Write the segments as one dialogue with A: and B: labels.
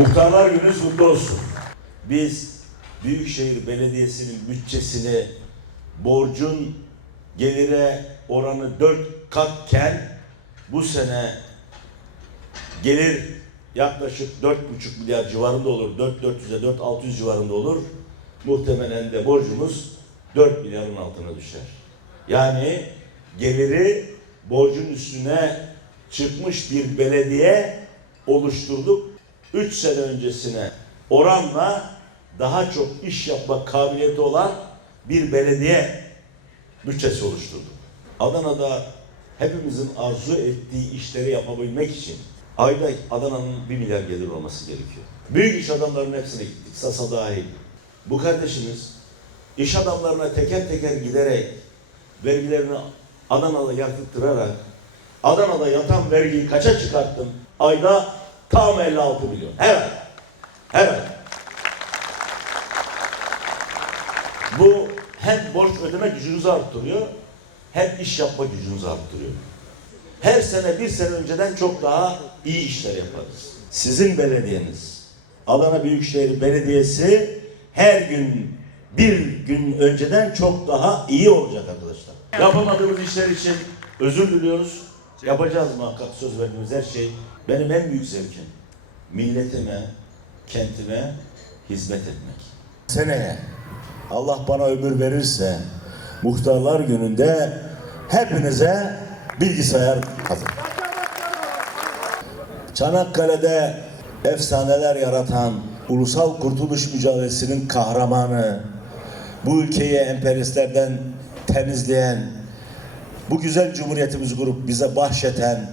A: Muhtarlar gününüz kutlu olsun. Biz Büyükşehir Belediyesi'nin bütçesini borcun gelire oranı dört katken bu sene gelir yaklaşık dört buçuk milyar civarında olur. Dört 400'e dört 600 civarında olur. Muhtemelen de borcumuz 4 milyarın altına düşer. Yani geliri borcun üstüne çıkmış bir belediye oluşturduk. 3 sene öncesine oranla daha çok iş yapma kabiliyeti olan bir belediye bütçesi oluşturduk. Adana'da hepimizin arzu ettiği işleri yapabilmek için ayda Adana'nın 1 milyar gelir olması gerekiyor. Büyük iş adamlarının hepsine gittik, Sasa dahil. Bu kardeşimiz iş adamlarına teker teker giderek vergilerini Adana'da yatırttırarak Adana'da yatan vergiyi kaça çıkarttın? Ayda tam 56 milyon. Evet. Evet. Bu hem borç ödeme gücünüzü arttırıyor hem iş yapma gücünüzü arttırıyor. Her sene bir sene önceden çok daha iyi işler yaparız. Sizin belediyeniz, Adana Büyükşehir Belediyesi her gün bir gün önceden çok daha iyi olacak arkadaşlar. Yapamadığımız işler için özür diliyoruz. Yapacağız muhakkak söz verdiğimiz her şey. Benim en büyük zevkim milletime, kentime hizmet etmek. Seneye Allah bana ömür verirse muhtarlar gününde hepinize bilgisayar hazır. Çanakkale'de efsaneler yaratan ulusal kurtuluş mücadelesinin kahramanı, bu ülkeyi emperyalistlerden temizleyen, bu güzel cumhuriyetimizi kurup bize bahşeten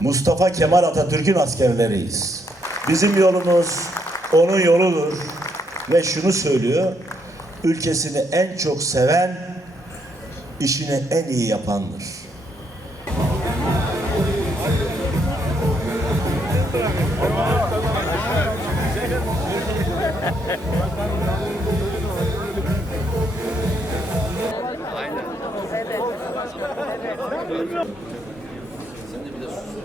A: Mustafa Kemal Atatürk'ün askerleriyiz. Bizim yolumuz onun yoludur ve şunu söylüyor, ülkesini en çok seven, işini en iyi yapandır. Sen de bir de susun.